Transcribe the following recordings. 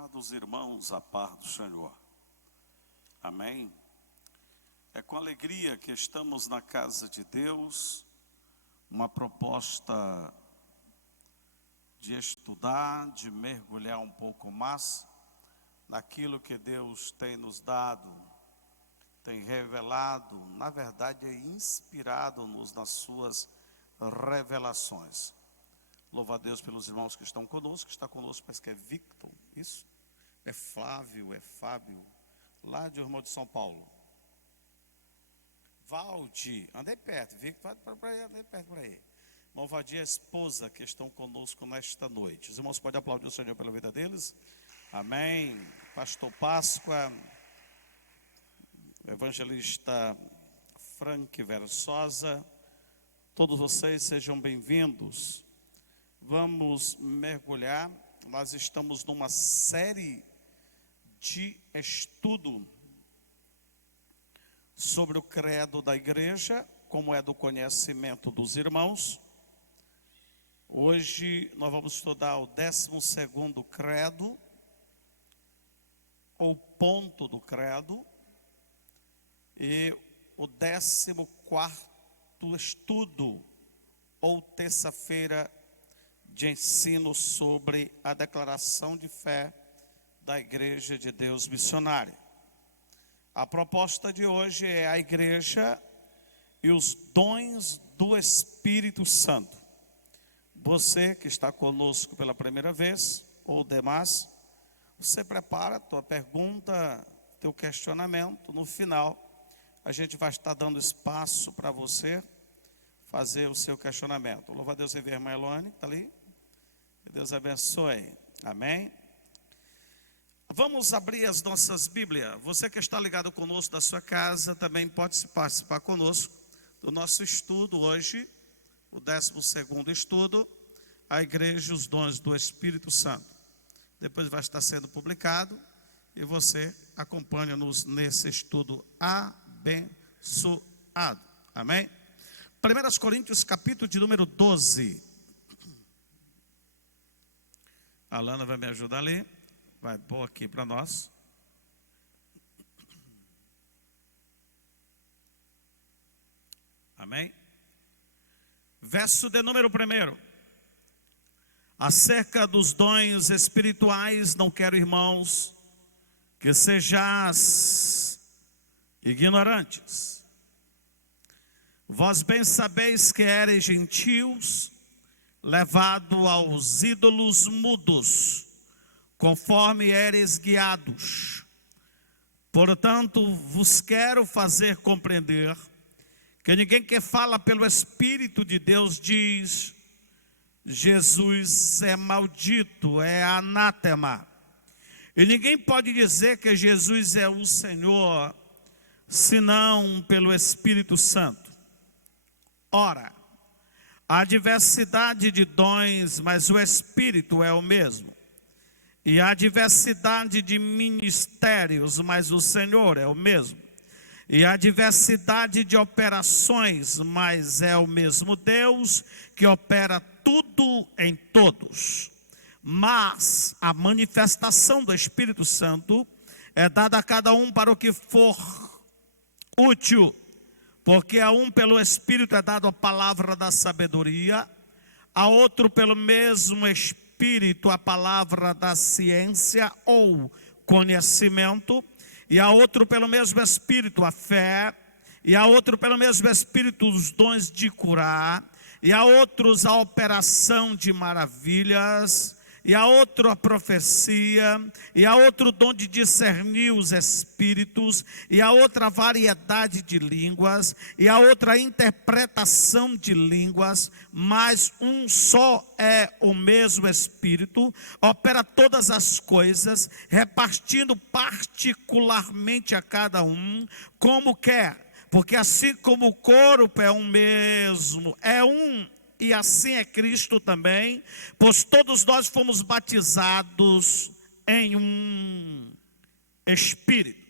Amados irmãos, a paz do Senhor. Amém? É com alegria que estamos na casa de Deus, uma proposta de estudar, de mergulhar um pouco mais naquilo que Deus tem nos dado, tem revelado, na verdade é inspirado-nos nas suas revelações. Louva a Deus pelos irmãos que estão conosco, que está conosco, parece que é Victor, isso? É Flávio, é Fábio, lá de irmão de São Paulo. Valdi, andei perto, Victor, andei perto por aí. Irmão Valdi e a esposa que estão conosco nesta noite. Os irmãos podem aplaudir o Senhor pela vida deles? Amém. Pastor Páscoa, evangelista Frank Versosa, todos vocês sejam bem-vindos. Vamos mergulhar, nós estamos numa série de estudo sobre o credo da igreja, como é do conhecimento dos irmãos. Hoje nós vamos estudar o 12º credo, ou ponto do credo, e o 14º estudo, ou terça-feira de ensino sobre a declaração de fé da Igreja de Deus Missionária. A proposta de hoje é a igreja e os dons do Espírito Santo. Você que está conosco pela primeira vez, ou demais, você prepara a tua pergunta, teu questionamento. No final, a gente vai estar dando espaço para você fazer o seu questionamento. Louva a Deus e ver a irmã Elone, que está ali. Que Deus abençoe. Amém? Vamos abrir as nossas Bíblias. Você que está ligado conosco da sua casa, também pode participar conosco do nosso estudo hoje, o 12º estudo, a igreja e os dons do Espírito Santo. Depois vai estar sendo publicado e você acompanha-nos nesse estudo abençoado. Amém? 1 Coríntios capítulo de número 12. A Alana vai me ajudar ali. Vai pôr aqui para nós. Amém? Verso de número 1. Acerca dos dons espirituais, não quero, irmãos, que sejais ignorantes. Vós bem sabeis que eres gentios, levado aos ídolos mudos, conforme eres guiados. Portanto, vos quero fazer compreender que ninguém que fala pelo Espírito de Deus diz: Jesus é maldito, é anátema. E ninguém pode dizer que Jesus é o Senhor, senão pelo Espírito Santo. Ora, há diversidade de dons, mas o Espírito é o mesmo. E há diversidade de ministérios, mas o Senhor é o mesmo. E há diversidade de operações, mas é o mesmo Deus que opera tudo em todos. Mas a manifestação do Espírito Santo é dada a cada um para o que for útil. Porque a um pelo Espírito é dado a palavra da sabedoria, a outro pelo mesmo Espírito a palavra da ciência ou conhecimento, e a outro pelo mesmo Espírito a fé, e a outro pelo mesmo Espírito os dons de curar, e a outros a operação de maravilhas, e a outro a profecia, e a outro dom de discernir os espíritos, e a outra variedade de línguas, e a outra interpretação de línguas, mas um só é o mesmo Espírito, opera todas as coisas, repartindo particularmente a cada um, como quer, porque assim como o corpo é um mesmo, é um, e assim é Cristo também, pois todos nós fomos batizados em um Espírito.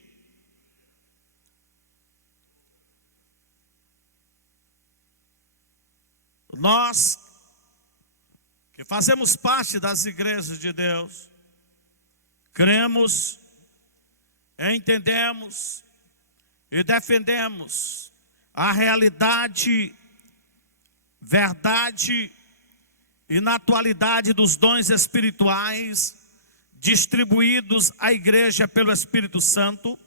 Nós que fazemos parte das igrejas de Deus, cremos, entendemos e defendemos a realidade, verdade e naturalidade dos dons espirituais distribuídos à igreja pelo Espírito Santo,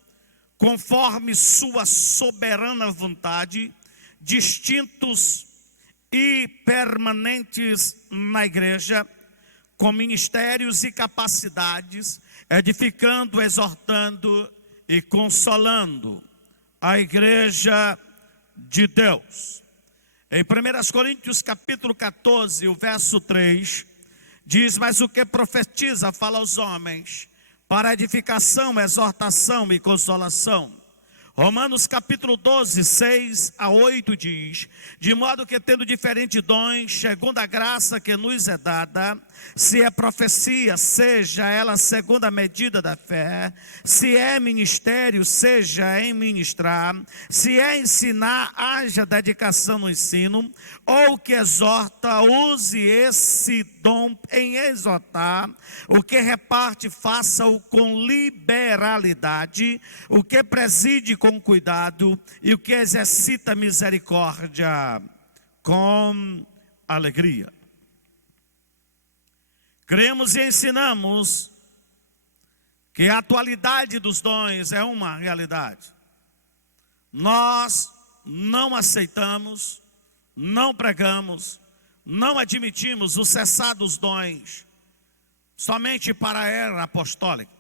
conforme sua soberana vontade, distintos e permanentes na igreja, com ministérios e capacidades, edificando, exortando e consolando a igreja de Deus. Em 1 Coríntios capítulo 14, o verso 3, diz: mas o que profetiza fala aos homens, para edificação, exortação e consolação. Romanos capítulo 12, 6 a 8 diz: de modo que tendo diferentes dons, segundo a graça que nos é dada, se é profecia, seja ela segundo a medida da fé, se é ministério, seja em ministrar, se é ensinar, haja dedicação no ensino, ou que exorta, use esse dom em exortar, o que reparte, faça-o com liberalidade, o que preside com cuidado, e o que exercita misericórdia com alegria. Cremos e ensinamos que a atualidade dos dons é uma realidade. Nós não aceitamos, não pregamos, não admitimos o cessar dos dons somente para a era apostólica.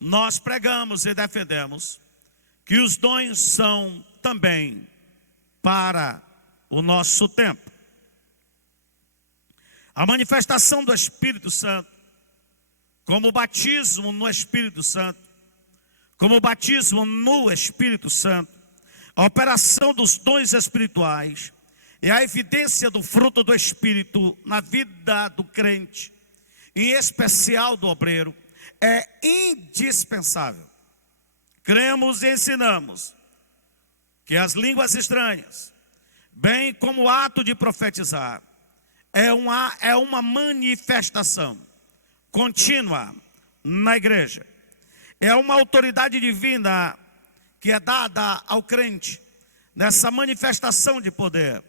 Nós pregamos e defendemos que os dons são também para o nosso tempo. A manifestação do Espírito Santo, como o batismo no Espírito Santo, como o batismo no Espírito Santo, a operação dos dons espirituais e a evidência do fruto do Espírito na vida do crente, em especial do obreiro, é indispensável. Cremos e ensinamos que as línguas estranhas, bem como o ato de profetizar, é uma manifestação contínua na igreja. É uma autoridade divina que é dada ao crente nessa manifestação de poder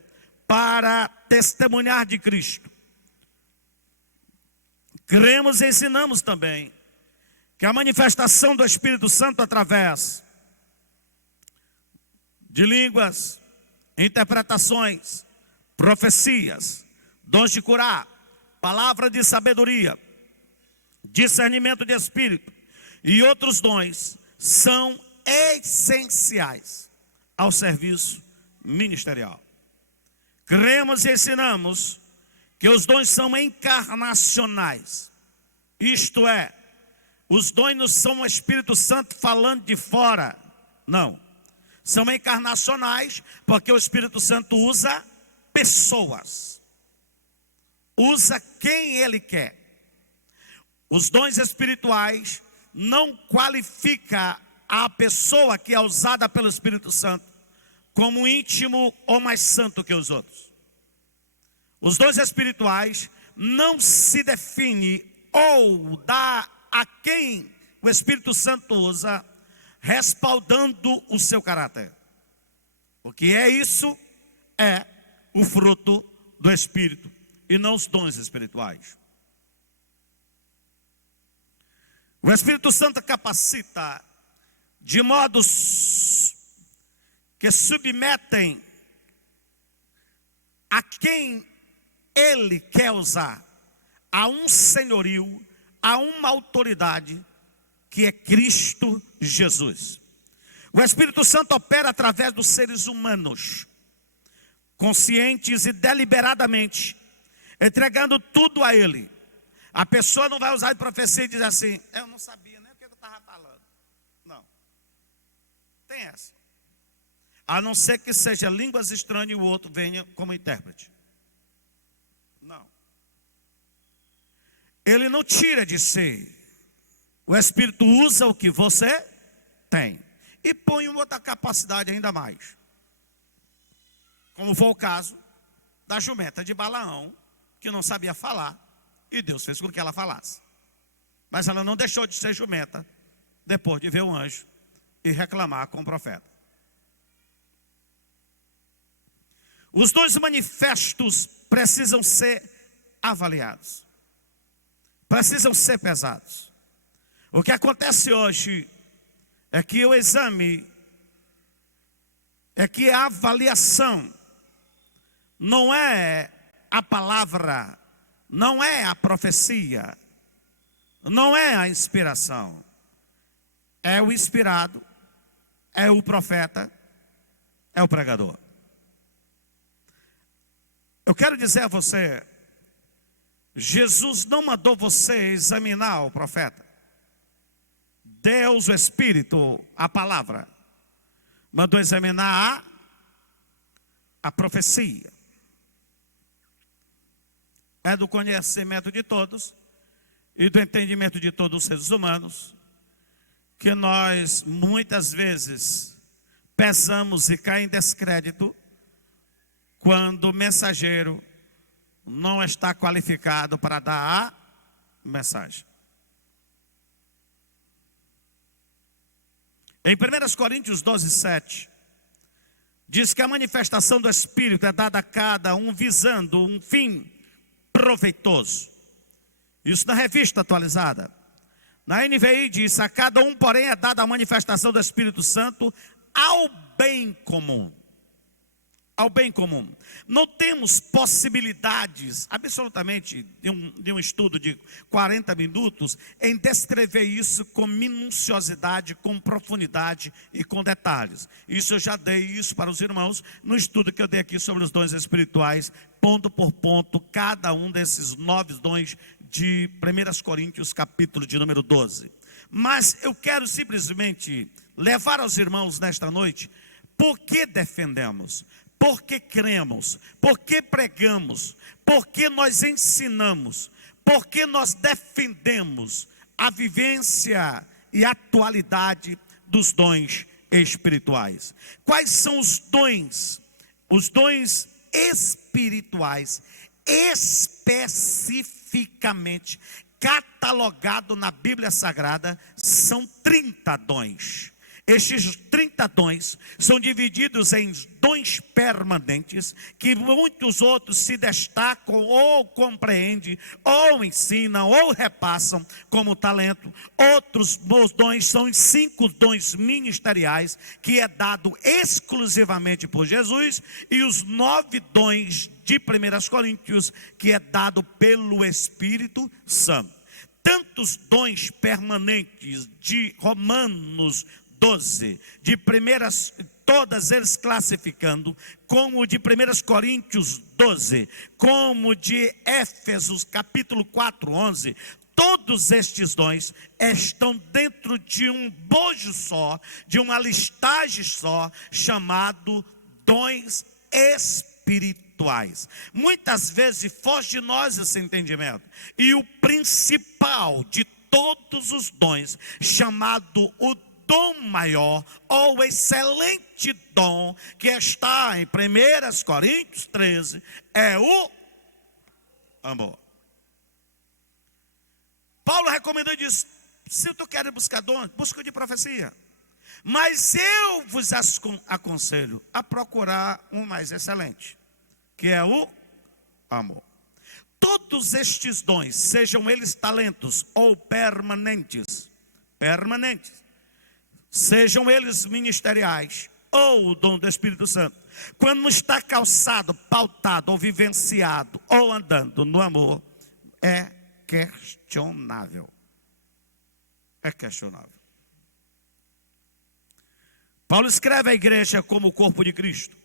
para testemunhar de Cristo. Cremos e ensinamos também que a manifestação do Espírito Santo através de línguas, interpretações, profecias, dons de curar, palavra de sabedoria, discernimento de espírito e outros dons são essenciais ao serviço ministerial. Cremos e ensinamos que os dons são encarnacionais, isto é, os dons não são o Espírito Santo falando de fora, não, são encarnacionais porque o Espírito Santo usa pessoas. Usa quem Ele quer. Os dons espirituais não qualifica a pessoa que é usada pelo Espírito Santo como íntimo ou mais santo que os outros. Os dons espirituais não se define ou dá a quem o Espírito Santo usa, respaldando o seu caráter. O que é isso? É o fruto do Espírito e não os dons espirituais. O Espírito Santo capacita de modos que submetem a quem Ele quer usar a um senhorio, a uma autoridade que é Cristo Jesus. O Espírito Santo opera através dos seres humanos, conscientes e deliberadamente, entregando tudo a Ele. A pessoa não vai usar de profecia e dizer assim: eu não sabia nem o que eu estava falando. Não. Tem essa. A não ser que seja línguas estranhas e o outro venha como intérprete. Não. Ele não tira de si. O Espírito usa o que você tem e põe uma outra capacidade ainda mais. Como foi o caso da jumenta de Balaão, que não sabia falar, e Deus fez com que ela falasse. Mas ela não deixou de ser jumenta depois de ver o anjo e reclamar com o profeta. Os dons manifestos precisam ser avaliados, precisam ser pesados. O que acontece hoje é que o exame, é que a avaliação não é a palavra, não é a profecia, não é a inspiração. É o inspirado, é o profeta, é o pregador. Eu quero dizer a você, Jesus não mandou você examinar o profeta. Deus, o Espírito, a palavra, mandou examinar a profecia. É do conhecimento de todos e do entendimento de todos os seres humanos que nós muitas vezes pesamos e cai em descrédito quando o mensageiro não está qualificado para dar a mensagem. Em 1 Coríntios 12, 7, diz que a manifestação do Espírito é dada a cada um visando um fim proveitoso. Isso na revista atualizada. Na NVI diz, a cada um, porém, é dada a manifestação do Espírito Santo ao bem comum. Ao bem comum. Não temos possibilidades, absolutamente, de um estudo de 40 minutos, em descrever isso com minuciosidade, com profundidade e com detalhes. Isso eu já dei isso para os irmãos no estudo que eu dei aqui sobre os dons espirituais, ponto por ponto, cada um desses 9 dons de 1 Coríntios, capítulo de número 12. Mas eu quero simplesmente levar aos irmãos nesta noite, por que defendemos? Por que cremos? Por que pregamos? Por que nós ensinamos? Por que nós defendemos a vivência e a atualidade dos dons espirituais? Quais são os dons? Os dons espirituais, especificamente catalogados na Bíblia Sagrada, são 30 dons. Estes 30 dons são divididos em dons permanentes, que muitos outros se destacam ou compreendem, ou ensinam, ou repassam como talento. Outros dons são 5 dons ministeriais, que é dado exclusivamente por Jesus, e os 9 dons de 1 Coríntios, que é dado pelo Espírito Santo. Tantos dons permanentes de Romanos 12, de primeiras, todas eles classificando, como de 1 Coríntios 12, como de Éfesos capítulo 4, 11, todos estes dons estão dentro de um bojo só, de uma listagem só, chamado dons espirituais. Muitas vezes foge de nós esse entendimento, e o principal de todos os dons, chamado o dom maior, ou excelente dom, que está em 1 Coríntios 13, é o amor. Paulo recomendou e disse, se tu queres buscar dom, busca de profecia. Mas eu vos aconselho a procurar um mais excelente, que é o amor. Todos estes dons, sejam eles talentos ou permanentes, sejam eles ministeriais ou o dom do Espírito Santo, quando não está calçado, pautado ou vivenciado ou andando no amor, é questionável. É questionável. Paulo escreve à igreja como o corpo de Cristo.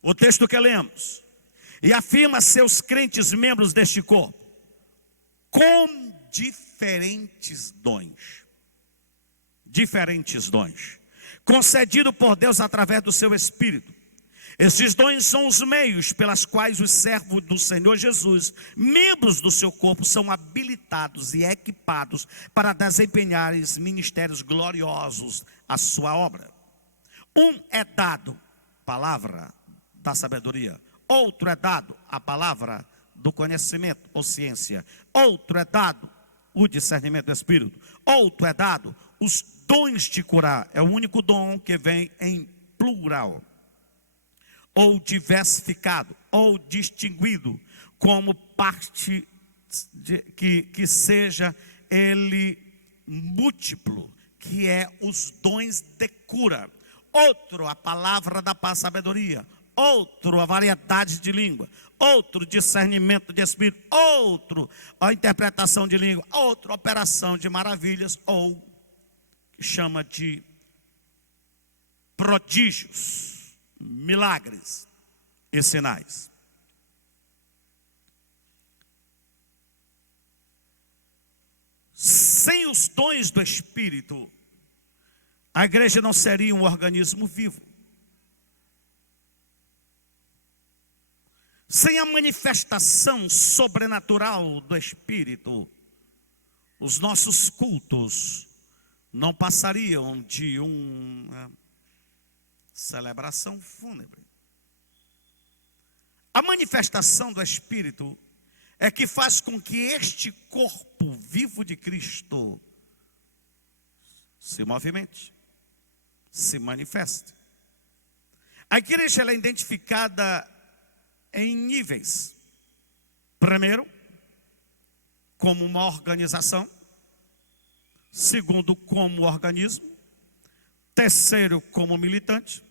O texto que lemos, e afirma seus crentes membros deste corpo, com diferentes dons, concedido por Deus através do seu Espírito. Esses dons são os meios pelas quais os servos do Senhor Jesus, membros do seu corpo, são habilitados e equipados para desempenharem ministérios gloriosos à sua obra. Um é dado, palavra da sabedoria. Outro é dado, a palavra do conhecimento ou ciência. Outro é dado, o discernimento do Espírito. Outro é dado os dons de curar. É o único dom que vem em plural. Ou diversificado, ou distinguido, como parte que seja ele múltiplo, que é os dons de cura. Outro, a palavra da paz, sabedoria. Outro, a variedade de língua. Outro, discernimento de espírito. Outro, a interpretação de língua. Outro, operação de maravilhas, ou que chama de prodígios, milagres e sinais. Sem os dons do Espírito, a igreja não seria um organismo vivo. Sem a manifestação sobrenatural do Espírito, os nossos cultos não passariam de uma celebração fúnebre. A manifestação do Espírito é que faz com que este corpo vivo de Cristo se movimente, se manifeste. A igreja ela é identificada em níveis. Primeiro, como uma organização. Segundo, como organismo. Terceiro, como militante.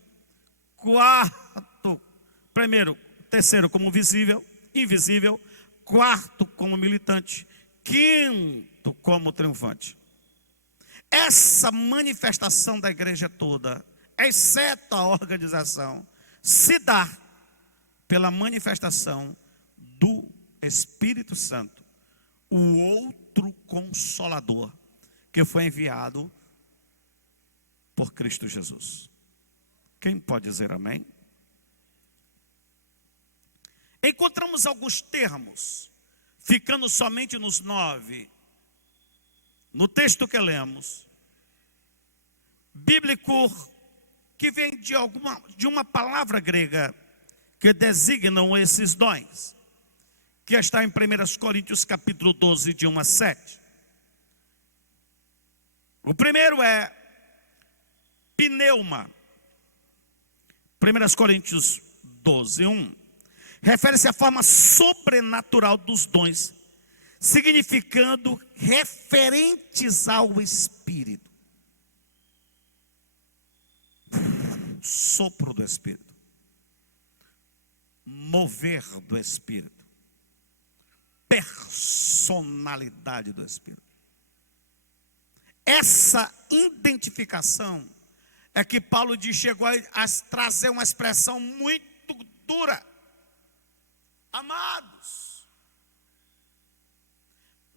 Terceiro, como visível, invisível. Quarto, como militante. Quinto, como triunfante. Essa manifestação da igreja toda, exceto a organização, se dá pela manifestação do Espírito Santo, o outro Consolador, que foi enviado por Cristo Jesus. Quem pode dizer amém? Encontramos alguns termos, ficando somente nos 9, no texto que lemos, bíblico, que vem de uma palavra grega, que designam esses dons, que está em 1 Coríntios capítulo 12, de 1 a 7. O primeiro é pneuma. 1 Coríntios 12, 1. Refere-se à forma sobrenatural dos dons, significando referentes ao Espírito. Sopro do Espírito. Mover do Espírito. Personalidade do Espírito. Essa identificação é que Paulo chegou a trazer uma expressão muito dura. Amados,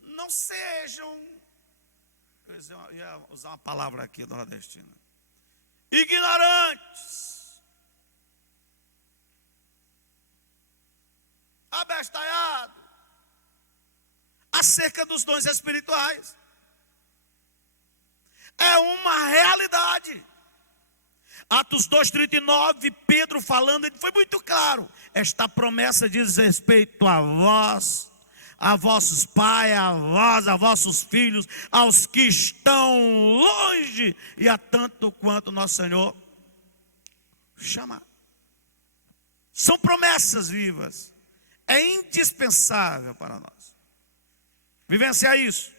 não sejam, eu ia usar uma palavra aqui nordestina, ignorantes, abestalhados, acerca dos dons espirituais. É uma realidade. Atos 2:39, Pedro falando, ele foi muito claro. Esta promessa diz respeito a vós, a vossos pais, a vós, a vossos filhos, aos que estão longe, e a tanto quanto nosso Senhor chamar. São promessas vivas. É indispensável para nós vivenciar isso.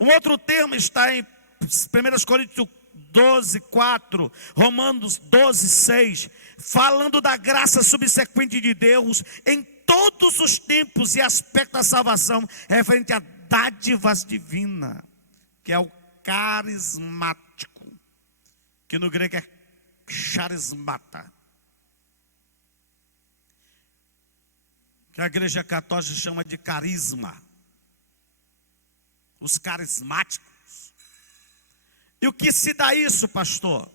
Um outro termo está em 1 Coríntios 12, 4, Romanos 12, 6, falando da graça subsequente de Deus em todos os tempos e aspectos da salvação, referente a dádivas divinas, que é o carismático, que no grego é charismata, que a igreja católica chama de carisma, os carismáticos. E o que se dá isso, pastor?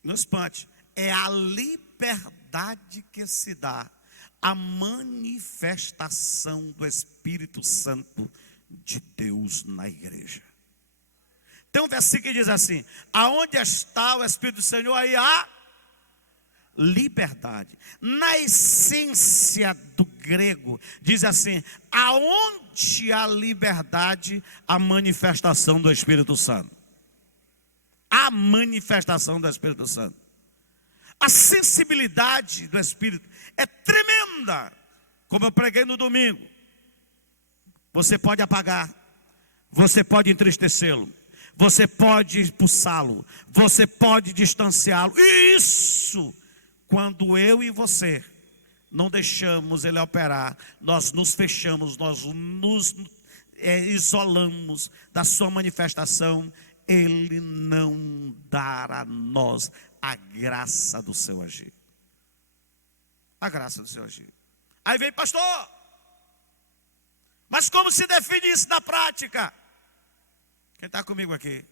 Não espante, é a liberdade que se dá, a manifestação do Espírito Santo de Deus na igreja. Tem um versículo que diz assim: aonde está o Espírito do Senhor, aí há liberdade. Na essência do grego, diz assim: aonde há liberdade, a manifestação do Espírito Santo. A manifestação do Espírito Santo. A sensibilidade do Espírito é tremenda. Como eu preguei no domingo, você pode apagar, você pode entristecê-lo, você pode expulsá-lo, você pode distanciá-lo. Isso, quando eu e você não deixamos ele operar, nós nos fechamos, nós nos isolamos da sua manifestação, ele não dará a nós a graça do seu agir. A graça do seu agir. Aí vem, pastor, mas como se define isso na prática? Quem está comigo aqui?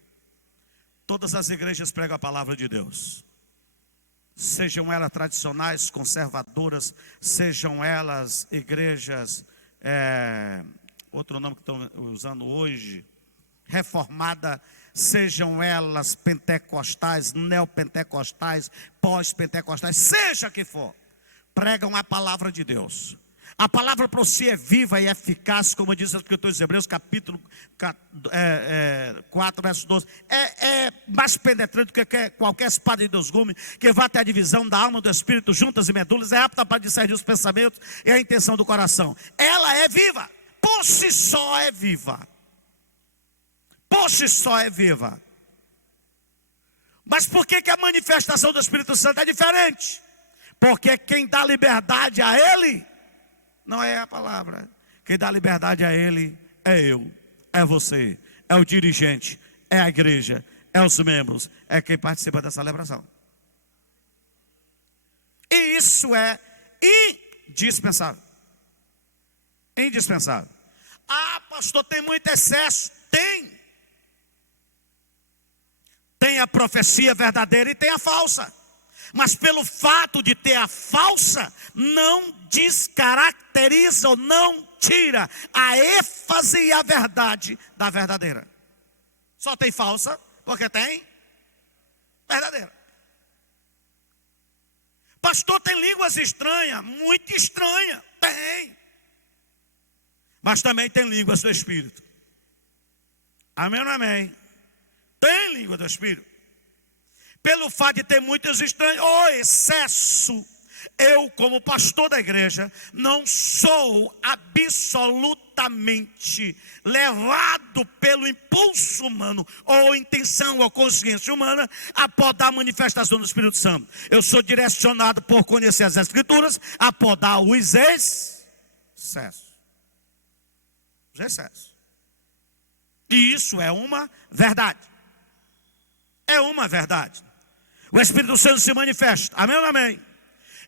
Todas as igrejas pregam a palavra de Deus. Sejam elas tradicionais, conservadoras, sejam elas igrejas, outro nome que estão usando hoje, reformada, sejam elas pentecostais, neopentecostais, pós-pentecostais, seja que for, pregam a palavra de Deus. A palavra para si é viva e eficaz, como diz a Escritura de Hebreus, capítulo 4, verso 12. É mais penetrante do que qualquer espada de dois gumes, que vai até a divisão da alma e do espírito, juntas e medulas, é apta para discernir os pensamentos e a intenção do coração. Ela é viva, por si só é viva. Por si só é viva. Mas por que a manifestação do Espírito Santo é diferente? Porque quem dá liberdade a ele não é a palavra. Quem dá liberdade a ele é eu, é você, é o dirigente, é a igreja, é os membros, é quem participa dessa celebração. E isso é indispensável. Indispensável. Ah, pastor, tem muito excesso. Tem a profecia verdadeira e tem a falsa. Mas pelo fato de ter a falsa, não descaracteriza ou não tira a ênfase e a verdade da verdadeira. Só tem falsa porque tem verdadeira. Pastor, tem línguas estranhas? Muito estranha. Tem. Mas também tem línguas do Espírito. Amém ou não amém? Tem língua do Espírito. Pelo fato de ter muitos estranhos, excesso, eu como pastor da igreja, não sou absolutamente levado pelo impulso humano, ou intenção, ou consciência humana, a podar a manifestação do Espírito Santo. Eu sou direcionado por conhecer as Escrituras, a podar os excessos. Os excessos. E isso é uma verdade. É uma verdade. O Espírito Santo se manifesta, amém ou não amém?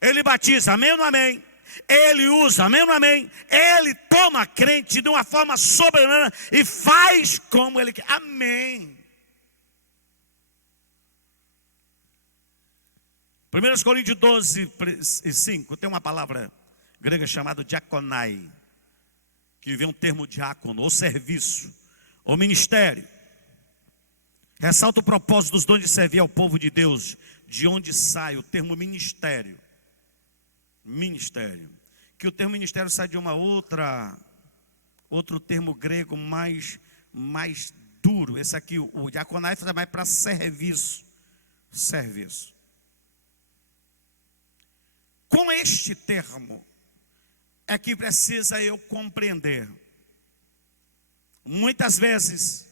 Ele batiza, amém ou não amém? Ele usa, amém ou não amém? Ele toma a crente de uma forma soberana e faz como ele quer, amém. 1 Coríntios 12, 5, tem uma palavra grega chamada diaconai, que vem um termo diácono, ou serviço, ou ministério. Ressalta o propósito dos dons de servir ao povo de Deus, de onde sai o termo ministério. Ministério. Que o termo ministério sai de uma outro termo grego mais duro. Esse aqui, o diaconai, faz mais para serviço. Serviço. Com este termo é que precisa eu compreender. Muitas vezes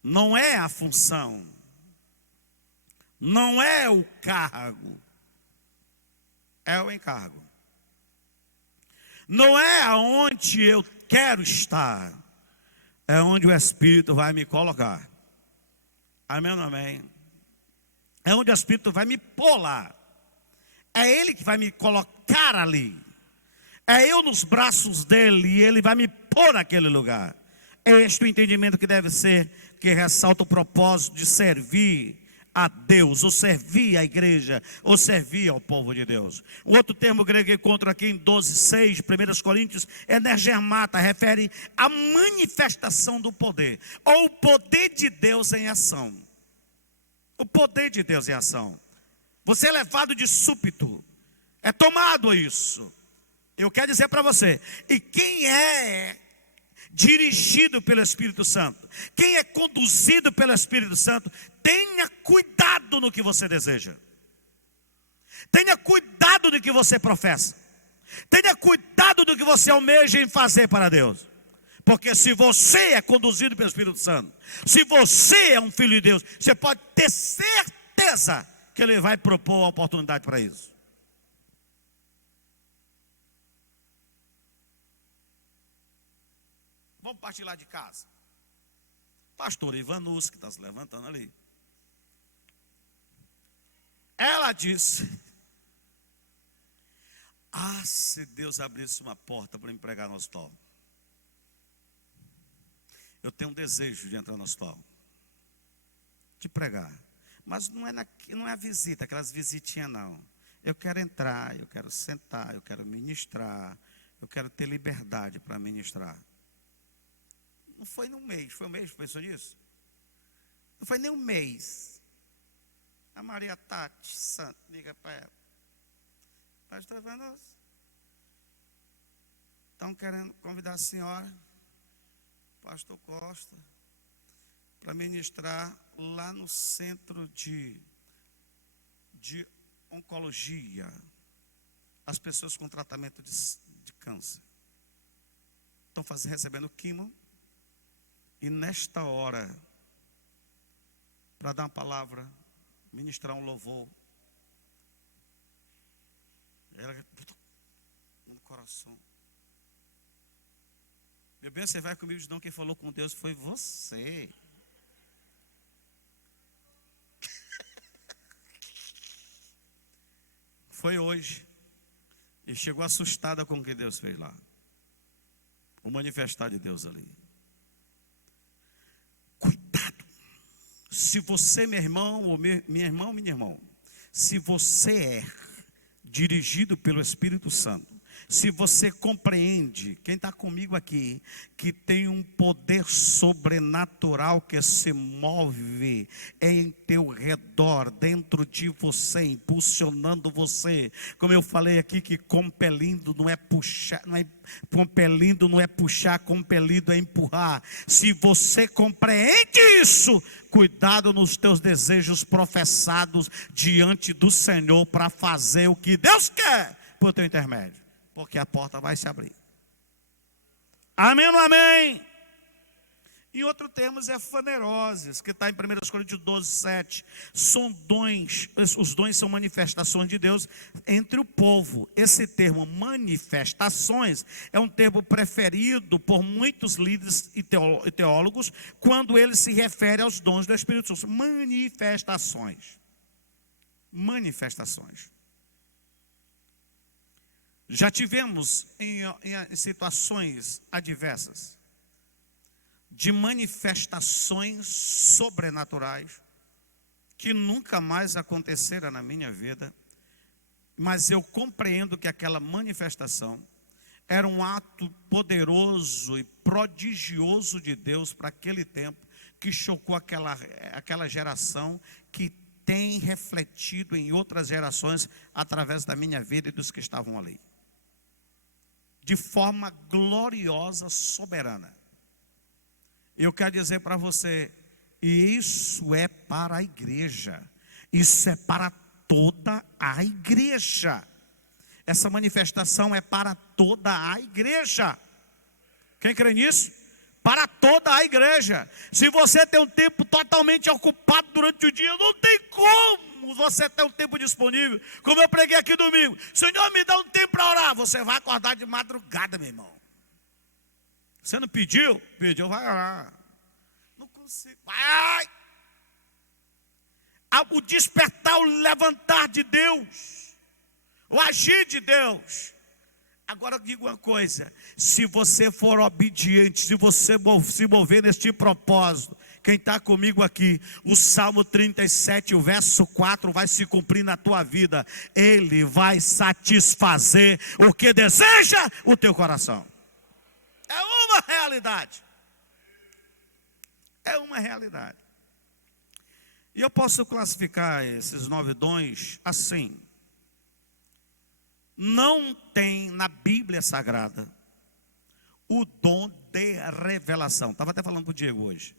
não é a função, não é o cargo, é o encargo. Não é aonde eu quero estar, é onde o Espírito vai me colocar. Amém ou não amém? É onde o Espírito vai me pôr lá. É Ele que vai me colocar ali. É eu nos braços dele e Ele vai me pôr naquele lugar. É este o entendimento que deve ser, que ressalta o propósito de servir a Deus, ou servir a igreja, ou servir ao povo de Deus. O outro termo grego que encontro aqui em 12:6, 1 Coríntios, energemata, refere à manifestação do poder, ou o poder de Deus em ação. O poder de Deus em ação. Você é levado de súbito, é tomado a isso. Eu quero dizer para você, e quem é dirigido pelo Espírito Santo, quem é conduzido pelo Espírito Santo, tenha cuidado no que você deseja. Tenha cuidado do que você professa. Tenha cuidado do que você almeja em fazer para Deus. Porque se você é conduzido pelo Espírito Santo, se você é um filho de Deus, você pode ter certeza que Ele vai propor a oportunidade para isso. Vamos partir lá de casa. Pastor Ivanus, que está se levantando ali. Ela disse: se Deus abrisse uma porta para me pregar no hospital. Eu tenho um desejo de entrar no hospital, de pregar. Mas não é a visita, aquelas visitinhas não. Eu quero entrar, eu quero sentar, eu quero ministrar, eu quero ter liberdade para ministrar. Não foi num mês, foi um mês que pensou nisso? Não foi nem um mês. A Maria Tati Santo liga para ela: Pastor Vanos, estão querendo convidar a senhora, Pastor Costa, para ministrar lá no centro de oncologia, as pessoas com tratamento de câncer. Estão recebendo quimo. E nesta hora, para dar uma palavra, ministrar um louvor, ela no coração. Meu bem, você vai comigo, não, quem falou com Deus foi você. Foi hoje. E chegou assustada com o que Deus fez lá. O manifestar de Deus ali. Cuidado. Se você, meu irmão, ou minha irmã, se você é dirigido pelo Espírito Santo, se você compreende, quem está comigo aqui, que tem um poder sobrenatural que se move em teu redor, dentro de você, impulsionando você, como eu falei aqui, que compelindo não é puxar, compelindo não é puxar, compelido é empurrar. Se você compreende isso, cuidado nos teus desejos professados diante do Senhor para fazer o que Deus quer por teu intermédio. Porque a porta vai se abrir. Amém ou não amém? Em outro termo é faneroses, que está em 1 Coríntios 12, 7. São dons, os dons são manifestações de Deus entre o povo. Esse termo manifestações é um termo preferido por muitos líderes e teólogos, quando ele se refere aos dons do Espírito Santo. Manifestações. Manifestações. Já tivemos em situações adversas de manifestações sobrenaturais que nunca mais aconteceram na minha vida, mas eu compreendo que aquela manifestação era um ato poderoso e prodigioso de Deus para aquele tempo, que chocou aquela geração, que tem refletido em outras gerações através da minha vida e dos que estavam ali. De forma gloriosa, soberana. Eu quero dizer para você, e isso é para a igreja, isso é para toda a igreja. Essa manifestação é para toda a igreja. Quem crê nisso? Para toda a igreja. Se você tem um tempo totalmente ocupado durante o dia, não tem como você ter um tempo disponível. Como eu preguei aqui domingo: Senhor, me dá um tempo para orar. Você vai acordar de madrugada, meu irmão. Você não pediu? Pediu, vai orar. Não consigo. Vai! O despertar, o levantar de Deus, o agir de Deus. Agora eu digo uma coisa: se você for obediente, se você se mover neste propósito, quem está comigo aqui, o Salmo 37, o verso 4 vai se cumprir na tua vida. Ele vai satisfazer o que deseja o teu coração. É uma realidade. É uma realidade. E eu posso classificar esses 9 dons assim. Não tem na Bíblia Sagrada o dom de revelação. Estava até falando para o Diego hoje.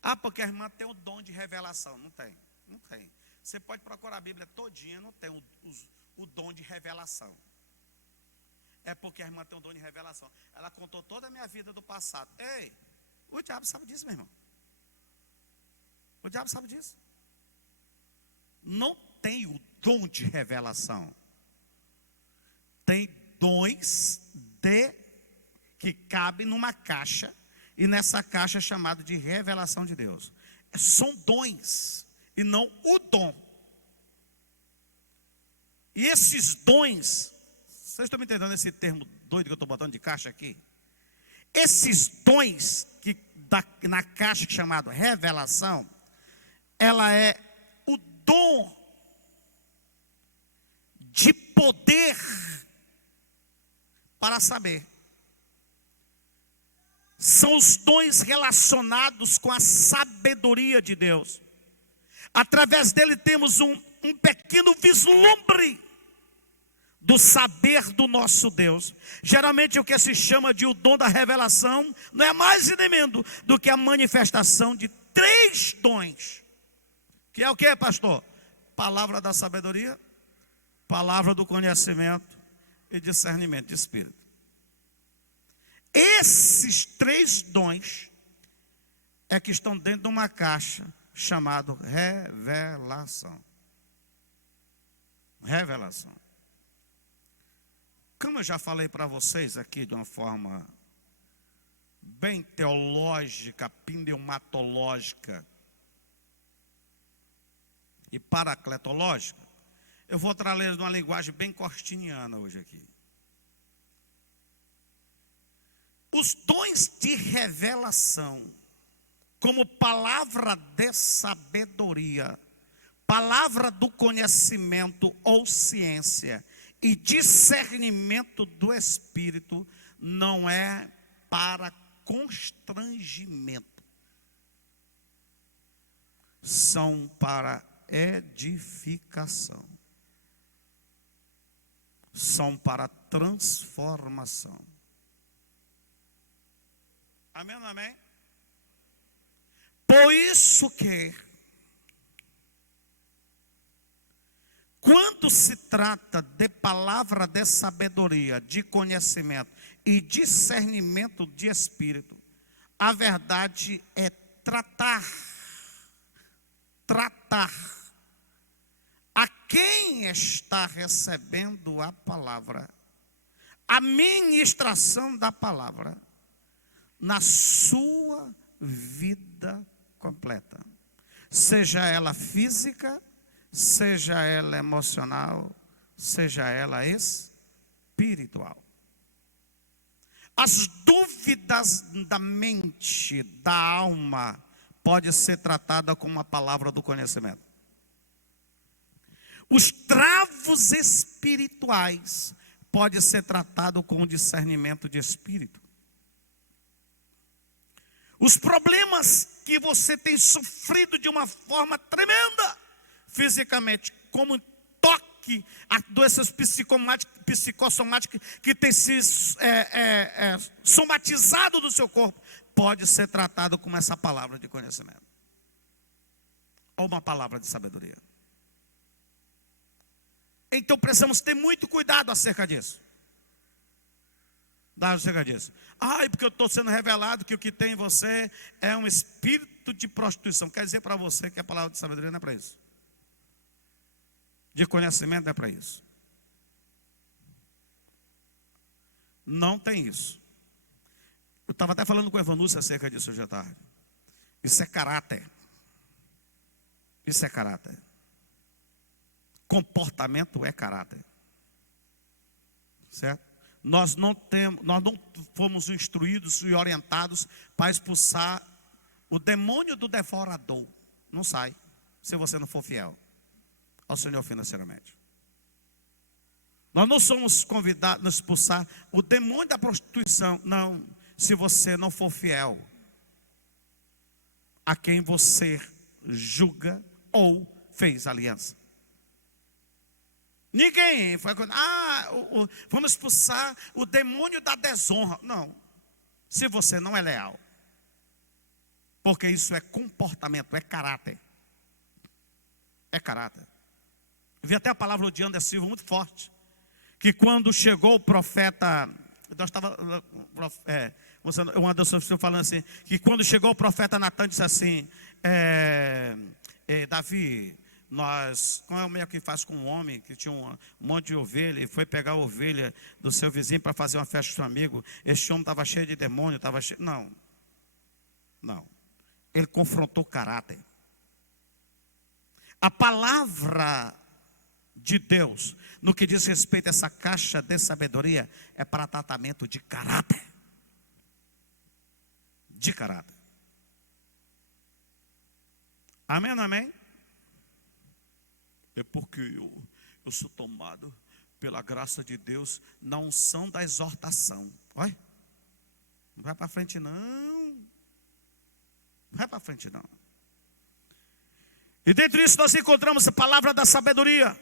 Ah, porque a irmã tem o dom de revelação. Não tem, não tem. Você pode procurar a Bíblia todinha, não tem o dom de revelação. É porque a irmã tem o dom de revelação. Ela contou toda a minha vida do passado. Ei, o diabo sabe disso, meu irmão. O diabo sabe disso. Não tem o dom de revelação. Tem dons que cabem numa caixa, e nessa caixa é chamado de revelação de Deus. São dons, e não o dom. E esses dons, vocês estão me entendendo esse termo doido que eu estou botando de caixa aqui? Esses dons na caixa chamado revelação, ela é o dom de poder para saber. São os dons relacionados com a sabedoria de Deus. Através dele temos um pequeno vislumbre do saber do nosso Deus. Geralmente o que se chama de o dom da revelação não é mais e nem menos do que a manifestação de 3 dons. Que é o que, pastor? Palavra da sabedoria, palavra do conhecimento e discernimento de espírito. Esses 3 dons é que estão dentro de uma caixa chamada revelação. Revelação. Como eu já falei para vocês aqui de uma forma bem teológica, pneumatológica e paracletológica, eu vou trazer uma linguagem bem cortiniana hoje aqui. Os dons de revelação, como palavra de sabedoria, palavra do conhecimento ou ciência e discernimento do Espírito, não é para constrangimento, são para edificação, são para transformação. Amém ou não amém? Por isso que, quando se trata de palavra de sabedoria, de conhecimento e discernimento de espírito, a verdade é tratar a quem está recebendo a palavra, a ministração da palavra, na sua vida completa, seja ela física, seja ela emocional, seja ela espiritual. As dúvidas da mente, da alma, pode ser tratada como uma palavra do conhecimento. Os travos espirituais pode ser tratado com o discernimento de espírito. Os problemas que você tem sofrido de uma forma tremenda, fisicamente, como toque, doenças psicossomáticas que tem se somatizado do seu corpo, pode ser tratado como essa palavra de conhecimento, ou uma palavra de sabedoria. Então precisamos ter muito cuidado acerca disso. Porque eu estou sendo revelado que o que tem em você é um espírito de prostituição. Quer dizer para você que a palavra de sabedoria não é para isso. De conhecimento não é para isso. Não tem isso. Eu estava até falando com o Evanúcio acerca disso hoje à tarde. Isso é caráter. Isso é caráter. Comportamento é caráter. Certo? Nós não fomos instruídos e orientados para expulsar o demônio do devorador. Não sai, se você não for fiel ao Senhor financeiramente. Nós não somos convidados a expulsar o demônio da prostituição, não, se você não for fiel a quem você julga ou fez aliança. Ninguém foi, vamos expulsar o demônio da desonra. Não, se você não é leal. Porque isso é comportamento, é caráter. É caráter. Eu vi até a palavra de Anderson Silva muito forte. Que quando chegou o profeta, o Anderson Silva falando assim, que quando chegou o profeta Natan disse assim, Davi, como é que faz com um homem que tinha um monte de ovelha e foi pegar a ovelha do seu vizinho para fazer uma festa com seu amigo? Este homem estava cheio de demônio, estava cheio. Não. Ele confrontou o caráter. A palavra de Deus, no que diz respeito a essa caixa de sabedoria, é para tratamento de caráter. De caráter. Amém, amém? É porque eu sou tomado pela graça de Deus na unção da exortação. Olha, não vai para frente não. Não vai para frente não. E dentro disso nós encontramos a palavra da sabedoria,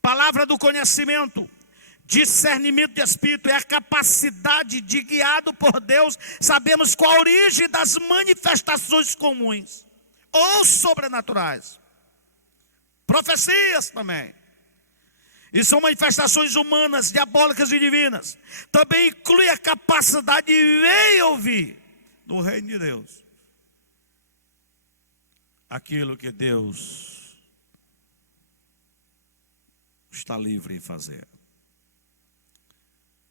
palavra do conhecimento, discernimento de espírito, é a capacidade de, guiado por Deus, sabemos qual a origem das manifestações comuns ou sobrenaturais. Profecias também. E são manifestações humanas, diabólicas e divinas. Também inclui a capacidade de ver e ouvir no reino de Deus aquilo que Deus está livre em fazer.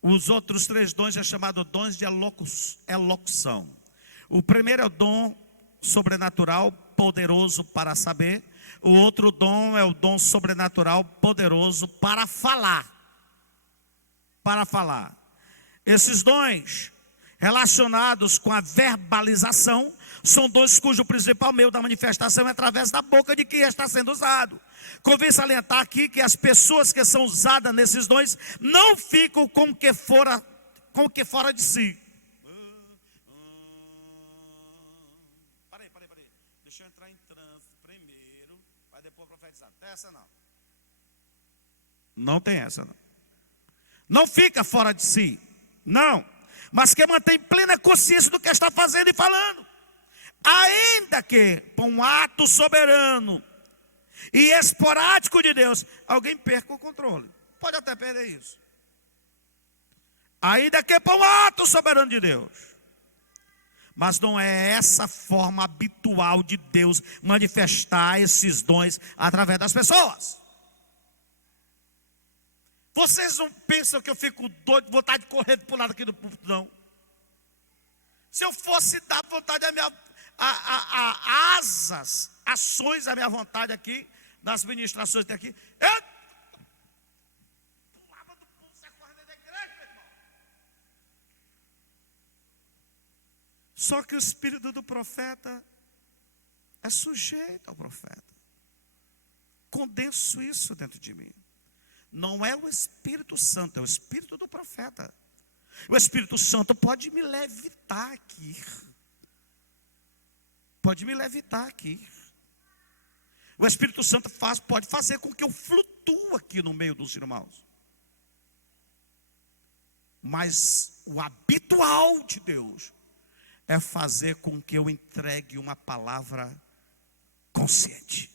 Os outros 3 dons é chamado dons de elocução. O primeiro é o dom sobrenatural, poderoso para saber. O outro dom é o dom sobrenatural, poderoso para falar. Para falar. Esses dons relacionados com a verbalização são dons cujo principal meio da manifestação é através da boca de quem está sendo usado. Convém salientar aqui que as pessoas que são usadas nesses dons não ficam com o que fora de si. Parei. Deixa eu entrar em transe primeiro, para depois profetizar. Tem essa não. Não tem essa não. Não fica fora de si. Não. Mas que mantém plena consciência do que está fazendo e falando. Ainda que, por um ato soberano e esporádico de Deus, alguém perca o controle. Pode até perder isso. Ainda que por um ato soberano de Deus. Mas não é essa forma habitual de Deus manifestar esses dons através das pessoas. Vocês não pensam que eu fico doido, vontade de correr para o lado aqui do púlpito, não. Se eu fosse dar vontade ações à minha vontade aqui, das ministrações daqui, eu pulava do púlpito, saia correndo da igreja, meu irmão. Só que o espírito do profeta é sujeito ao profeta. Condenso isso dentro de mim. Não é o Espírito Santo, é o espírito do profeta. O Espírito Santo pode me levitar aqui. Pode me levitar aqui. O Espírito Santo pode fazer com que eu flutue aqui no meio dos irmãos. Mas o habitual de Deus é fazer com que eu entregue uma palavra consciente.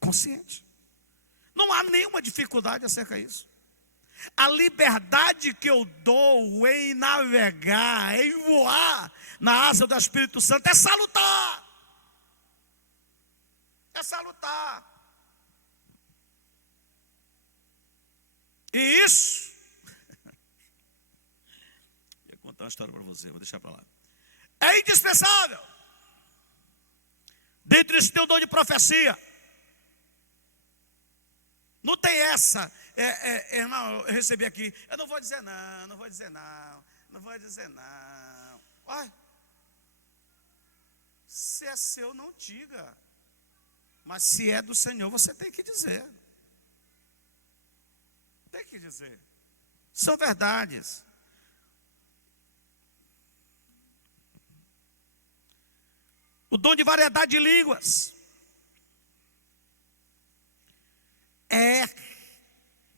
Consciente. Não há nenhuma dificuldade acerca disso. A liberdade que eu dou em navegar, em voar na asa do Espírito Santo é salutar. É salutar. E isso, vou contar uma história para você, vou deixar para lá. É indispensável. Dentro desse teu dom de profecia. Não tem essa, não, eu recebi aqui, eu não vou dizer não, não vou dizer não. Olha, se é seu, não diga. Mas se é do Senhor, você tem que dizer. Tem que dizer. São verdades. O dom de variedade de línguas é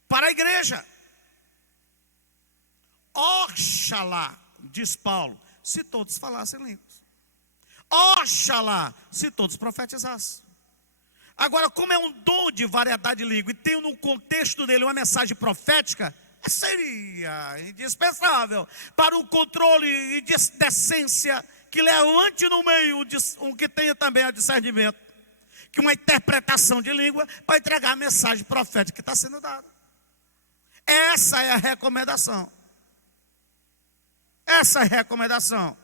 para a igreja. Oxalá, diz Paulo, se todos falassem línguas. Oxalá, se todos profetizassem. Agora, como é um dom de variedade de língua e tem no contexto dele uma mensagem profética, seria indispensável para o controle de decência que levante no meio um que tenha também o discernimento, que uma interpretação de língua para entregar a mensagem profética que está sendo dada. Essa é a recomendação. Essa é a recomendação.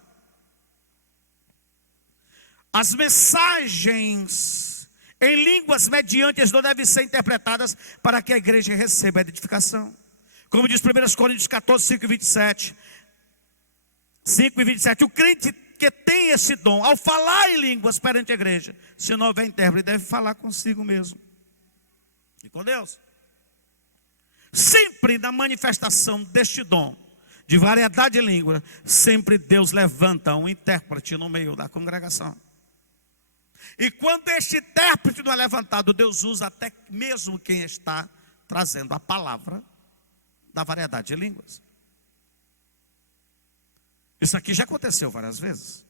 As mensagens em línguas mediante não devem ser interpretadas para que a igreja receba a edificação. Como diz 1 Coríntios 14, 5 e 27. 5 e 27. O crente que tem esse dom, ao falar em línguas perante a igreja, se não houver intérprete, deve falar consigo mesmo e com Deus. Sempre na manifestação deste dom de variedade de língua, sempre Deus levanta um intérprete no meio da congregação. E quando este intérprete não é levantado, Deus usa até mesmo quem está trazendo a palavra da variedade de línguas. Isso aqui já aconteceu várias vezes.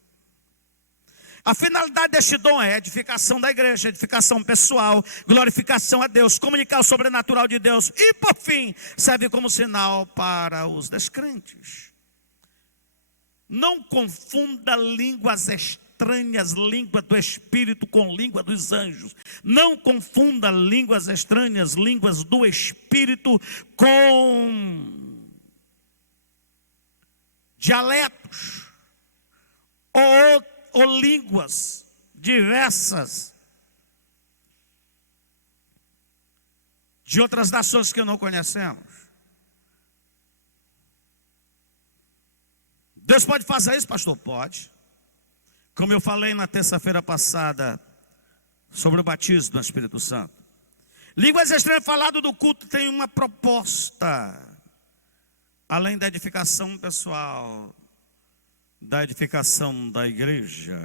A finalidade deste dom é edificação da igreja, edificação pessoal, glorificação a Deus, comunicar o sobrenatural de Deus e, por fim, serve como sinal para os descrentes. Não confunda línguas estranhas, língua do Espírito com língua dos anjos. Não confunda línguas estranhas, línguas do Espírito com dialetos ou línguas diversas de outras nações que não conhecemos. Deus pode fazer isso, pastor? Pode. Como eu falei na terça-feira passada sobre o batismo do Espírito Santo. Línguas estranhas falado do culto tem uma proposta, além da edificação pessoal, da edificação da igreja.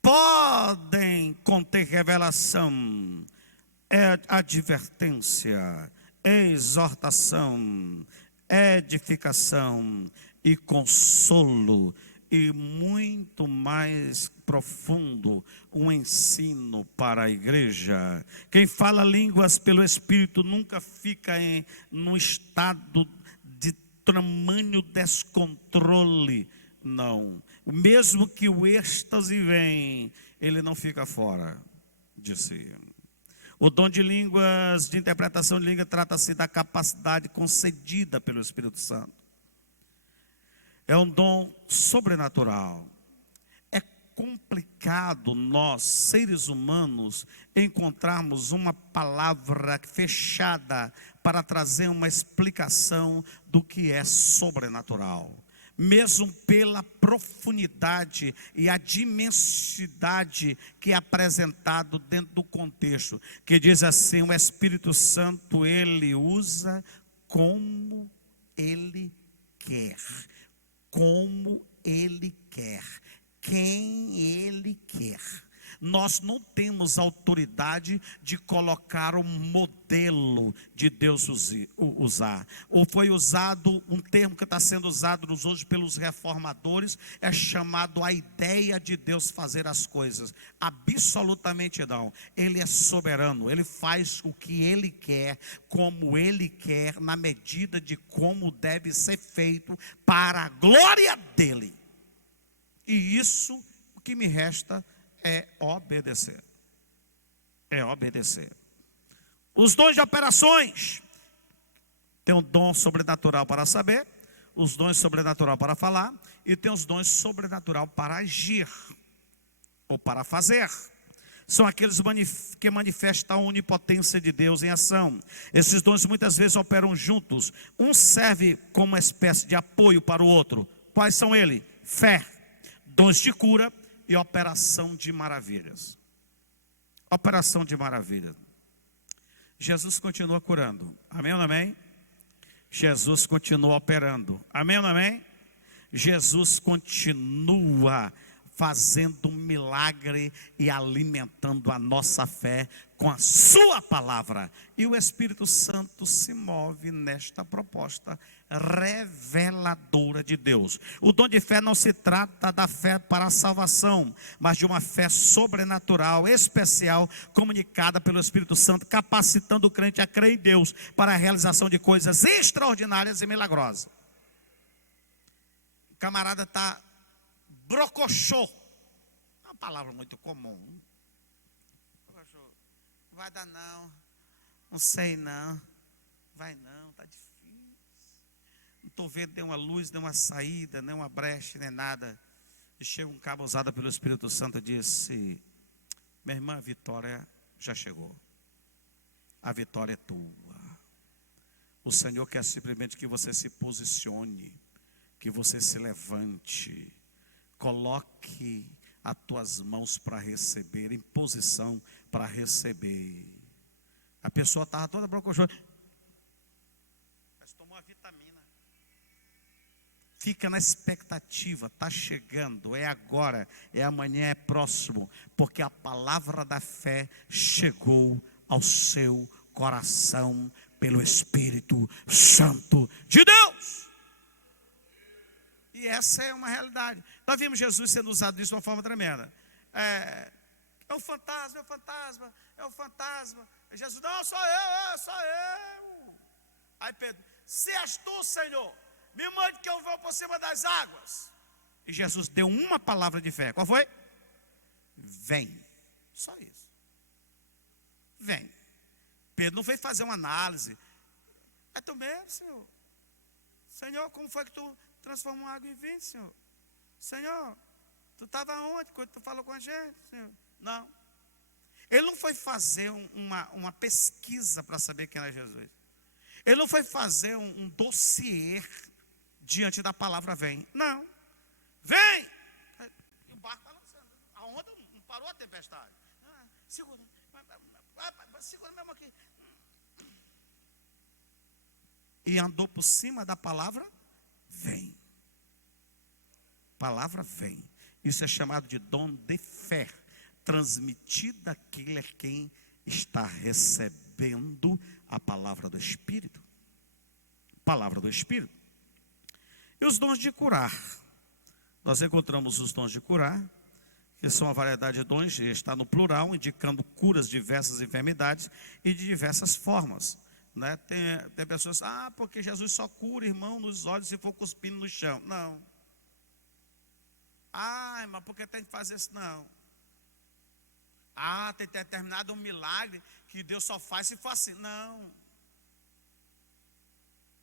Podem conter revelação, advertência, exortação, edificação e consolo, e muito mais profundo, um ensino para a igreja. Quem fala línguas pelo Espírito nunca fica num estado de tamanho descontrole, não. Mesmo que o êxtase vem, ele não fica fora de si. O dom de línguas, de interpretação de língua, trata-se da capacidade concedida pelo Espírito Santo. É um dom sobrenatural. É complicado nós, seres humanos, encontrarmos uma palavra fechada para trazer uma explicação do que é sobrenatural. Mesmo pela profundidade e a dimensidade que é apresentado dentro do contexto. Que diz assim, o Espírito Santo, ele usa como ele quer. Como ele quer, quem ele quer. Nós não temos autoridade de colocar um modelo de Deus usar. Ou foi usado um termo que está sendo usado hoje pelos reformadores, é chamado a ideia de Deus fazer as coisas. Absolutamente não. Ele é soberano, ele faz o que ele quer, como ele quer, na medida de como deve ser feito para a glória dele. E isso, o que me resta é obedecer. É obedecer. Os dons de operações. Tem um dom sobrenatural para saber, os dons sobrenatural para falar, e tem os dons sobrenatural para agir, ou para fazer. São aqueles que manifestam a onipotência de Deus em ação. Esses dons muitas vezes operam juntos. Um serve como uma espécie de apoio para o outro. Quais são eles? Fé, dons de cura e operação de maravilhas. Operação de maravilhas. Jesus continua curando. Amém ou não amém? Jesus continua operando. Amém ou não amém? Jesus continua fazendo um milagre e alimentando a nossa fé com a sua palavra. E o Espírito Santo se move nesta proposta reveladora de Deus. O dom de fé não se trata da fé para a salvação, mas de uma fé sobrenatural, especial, comunicada pelo Espírito Santo, capacitando o crente a crer em Deus para a realização de coisas extraordinárias e milagrosas. O camarada está brocochô, é uma palavra muito comum. Brocochô. Não vai dar não, não sei não, vai não, está difícil. Não estou vendo nenhuma luz, nenhuma saída, nenhuma brecha, nem nada. E chega um cabo usado pelo Espírito Santo e disse: minha irmã, a vitória já chegou. A vitória é tua. O Senhor quer simplesmente que você se posicione, que você se levante, coloque as tuas mãos para receber, em posição para receber. A pessoa estava toda brocochô, mas tomou a vitamina. Fica na expectativa, está chegando, é agora, é amanhã, é próximo, porque a palavra da fé chegou ao seu coração pelo Espírito Santo de Deus. E essa é uma realidade. Nós vimos Jesus sendo usado disso de uma forma tremenda. É o fantasma, é o fantasma, é o fantasma. E Jesus, não, sou eu. Aí Pedro, se és tu, Senhor, me mande que eu vou por cima das águas. E Jesus deu uma palavra de fé. Qual foi? Vem. Só isso. Vem. Pedro não veio fazer uma análise. É tu mesmo, Senhor. Senhor, como foi que tu transformou água em vinho, Senhor? Senhor, tu estava onde quando tu falou com a gente, Senhor? Não. Ele não foi fazer uma pesquisa para saber quem era Jesus. Ele não foi fazer um dossiê diante da palavra vem. Não. Vem! E o barco balançando. A onda não parou a tempestade. Segura. Segura mesmo aqui. E andou por cima da palavra vem. Palavra vem. Isso é chamado de dom de fé, transmitida àquele a quem está recebendo a palavra do Espírito. Palavra do Espírito. E os dons de curar. Nós encontramos os dons de curar, que são uma variedade de dons, está no plural, indicando curas de diversas enfermidades e de diversas formas. Né? Tem pessoas, porque Jesus só cura, irmão, nos olhos se for cuspindo no chão. Não. Mas porque tem que fazer isso? Não. Tem determinado um milagre que Deus só faz se for assim. Não.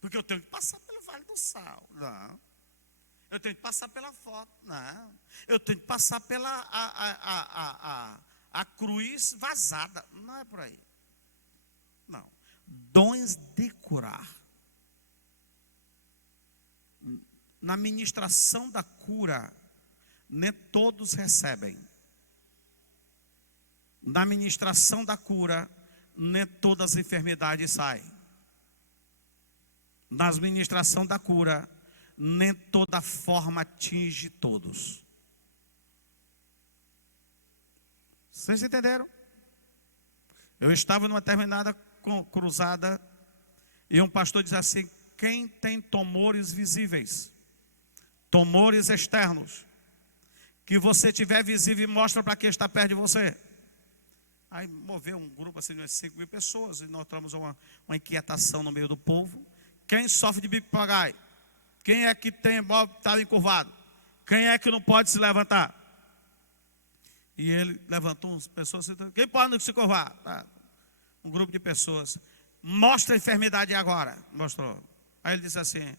Porque eu tenho que passar pelo vale do sal. Não. Eu tenho que passar pela foto. Não. Eu tenho que passar pela a cruz vazada. Não é por aí. Não. Dons de curar. Na ministração da cura, nem todos recebem. Na ministração da cura, nem todas as enfermidades saem. Na administração da cura, nem toda forma atinge todos. Vocês entenderam? Eu estava numa determinada cruzada e um pastor diz assim: quem tem tumores visíveis, tumores externos, que você tiver visível, mostra para quem está perto de você. Aí moveu um grupo assim de umas 5.000 pessoas e nós trouxemos uma inquietação no meio do povo. Quem sofre de bico papagaio? Quem é que tem estado encurvado? Quem é que não pode se levantar? E ele levantou umas pessoas, quem pode se curvar? Um grupo de pessoas. Mostra a enfermidade agora. Mostrou. Aí ele disse assim: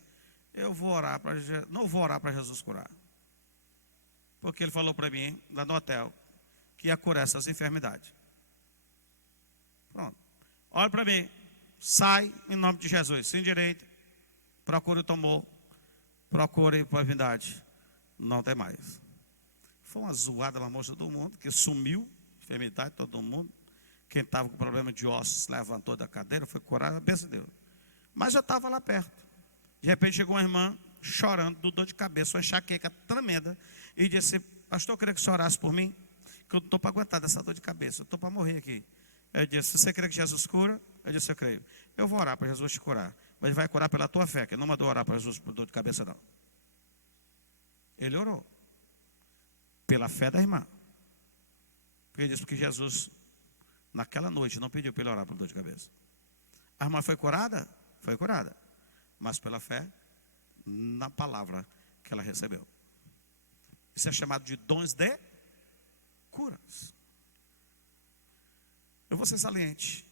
eu vou orar para Jesus, não vou orar para Jesus curar. Porque ele falou para mim, lá no hotel, que ia curar essas enfermidades. Pronto. Olha para mim. Sai em nome de Jesus. Sem direito. Procure o tumor. Procure a enfermidade. Não tem mais. Foi uma zoada na moça do mundo, que sumiu. Enfermidade, todo mundo. Quem estava com problema de ossos levantou da cadeira, foi curado, a bênção de Deus. Mas eu estava lá perto. De repente chegou uma irmã chorando, do dor de cabeça, uma enxaqueca tremenda, e disse: pastor, eu queria que o senhor orasse por mim, que eu não estou para aguentar dessa dor de cabeça, eu estou para morrer aqui. Ele disse, você crê que Jesus cura? Eu disse, eu creio. Eu vou orar para Jesus te curar, mas ele vai curar pela tua fé, que ele não mandou orar para Jesus por dor de cabeça, não. Ele orou pela fé da irmã. Porque ele disse que Jesus, naquela noite, não pediu para ele orar por dor de cabeça. A irmã foi curada? Foi curada. Mas pela fé na palavra que ela recebeu. Isso é chamado de dons de curas. Eu vou ser saliente.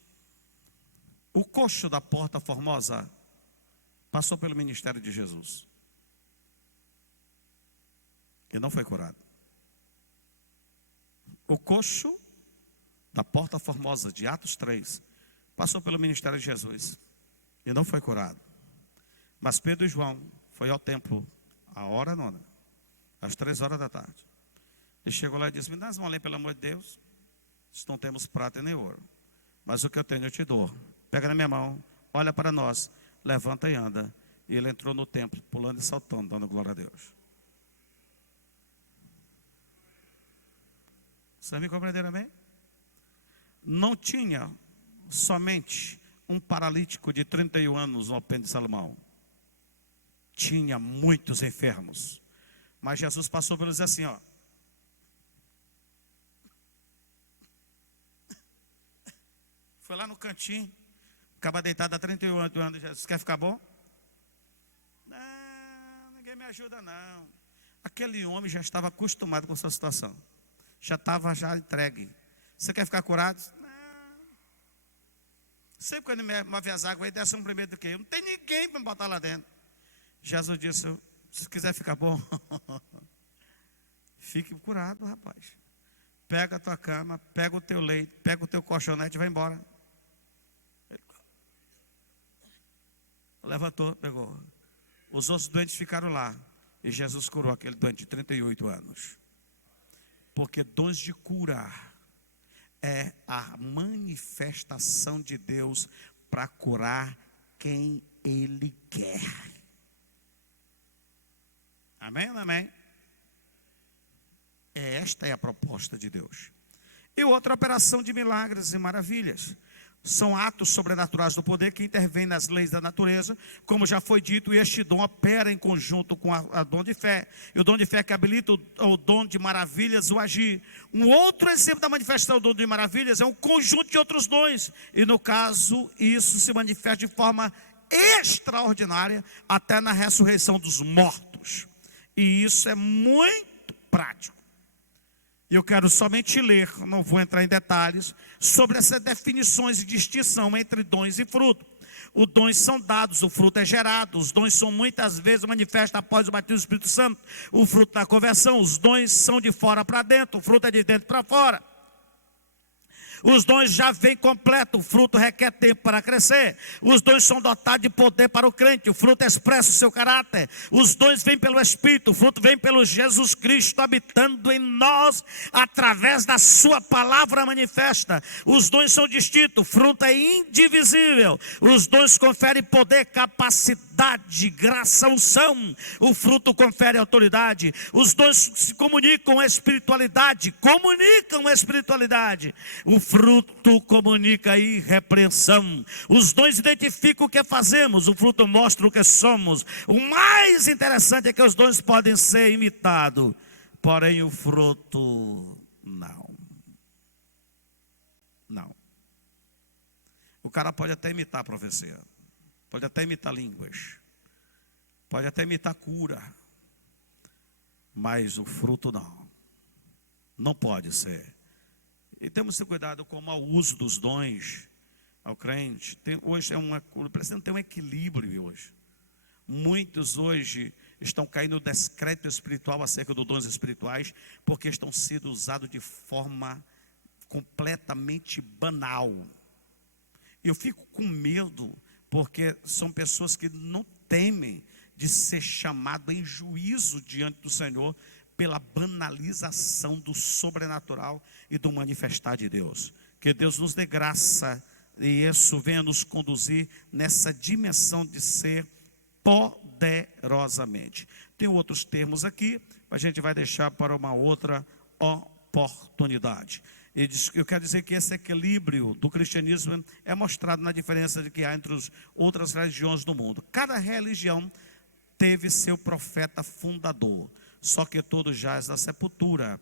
O coxo da Porta Formosa passou pelo ministério de Jesus e não foi curado. O coxo da Porta Formosa de Atos 3 passou pelo ministério de Jesus e não foi curado. Mas Pedro e João foi ao templo a hora nona, às 3 horas da tarde. Ele chegou lá e disse, me dá as mãos, pelo amor de Deus. Não temos prata nem ouro, mas o que eu tenho eu te dou. Pega na minha mão, olha para nós, levanta e anda. E ele entrou no templo, pulando e saltando, dando glória a Deus. Você me compreenderam bem? Não tinha somente um paralítico de 31 anos no Alpendre de Salomão. Tinha muitos enfermos. Mas Jesus passou por eles assim, ó. Foi lá no cantinho, acaba deitado há 31 anos. Jesus, quer ficar bom? Não, ninguém me ajuda não. Aquele homem já estava acostumado com a sua situação. Já estava entregue. Você quer ficar curado? Não. Sempre quando me vê as águas aí, desce um primeiro do que eu. Não tem ninguém para me botar lá dentro. Jesus disse, se quiser ficar bom, fique curado, rapaz. Pega a tua cama, pega o teu leito, pega o teu colchonete e vai embora. Levantou, pegou. Os outros doentes ficaram lá. E Jesus curou aquele doente de 38 anos. Porque dons de cura é a manifestação de Deus para curar quem Ele quer. Amém ou não amém? Esta é a proposta de Deus. E outra operação de milagres e maravilhas. São atos sobrenaturais do poder que intervêm nas leis da natureza, como já foi dito, e este dom opera em conjunto com a dom de fé. E o dom de fé que habilita o dom de maravilhas, o agir. Um outro exemplo da manifestação do dom de maravilhas é um conjunto de outros dons. E no caso, isso se manifesta de forma extraordinária, até na ressurreição dos mortos. E isso é muito prático. E eu quero somente ler, não vou entrar em detalhes, sobre essas definições de distinção entre dons e fruto. Os dons são dados, o fruto é gerado. Os dons são muitas vezes manifestos após o batismo do Espírito Santo. O fruto da conversão, os dons são de fora para dentro, o fruto é de dentro para fora. Os dons já vêm completo, o fruto requer tempo para crescer. Os dons são dotados de poder para o crente, o fruto expressa o seu caráter. Os dons vêm pelo Espírito, o fruto vem pelo Jesus Cristo habitando em nós, através da sua palavra manifesta. Os dons são distintos, o fruto é indivisível. Os dons conferem poder, capacidade, graça, unção. O fruto confere autoridade. Os dons se comunicam a espiritualidade, O fruto comunica a irrepreensão. Os dons identificam o que fazemos, o fruto mostra o que somos. O mais interessante é que os dons podem ser imitados, porém o fruto não. Não. O cara pode até imitar a profecia, pode até imitar línguas, pode até imitar cura, mas o fruto não. Não pode ser. E temos que ter cuidado com o mau uso dos dons ao crente. Hoje precisa ter um equilíbrio hoje. Muitos hoje estão caindo no descrédito espiritual acerca dos dons espirituais, porque estão sendo usados de forma completamente banal. Eu fico com medo, porque são pessoas que não temem de ser chamado em juízo diante do Senhor, pela banalização do sobrenatural e do manifestar de Deus. Que Deus nos dê graça e isso venha nos conduzir nessa dimensão de ser poderoso poderosamente. Tem outros termos aqui, a gente vai deixar para uma outra oportunidade. E eu quero dizer que esse equilíbrio do cristianismo é mostrado na diferença que há entre as outras religiões do mundo. Cada religião teve seu profeta fundador, só que todos jaz na sepultura.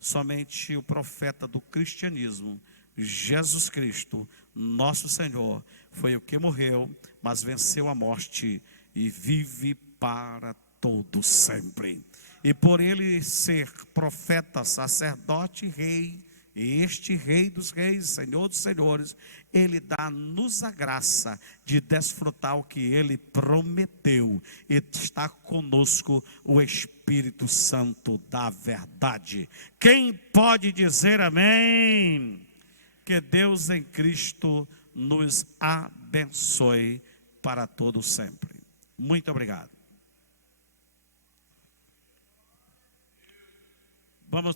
Somente o profeta do cristianismo, Jesus Cristo, nosso Senhor, foi o que morreu, mas venceu a morte e vive para todo sempre. E por ele ser profeta, sacerdote, rei, e este Rei dos Reis, Senhor dos Senhores, Ele dá-nos a graça de desfrutar o que Ele prometeu. E está conosco o Espírito Santo da verdade. Quem pode dizer amém? Que Deus em Cristo nos abençoe para todo sempre. Muito obrigado. Vamos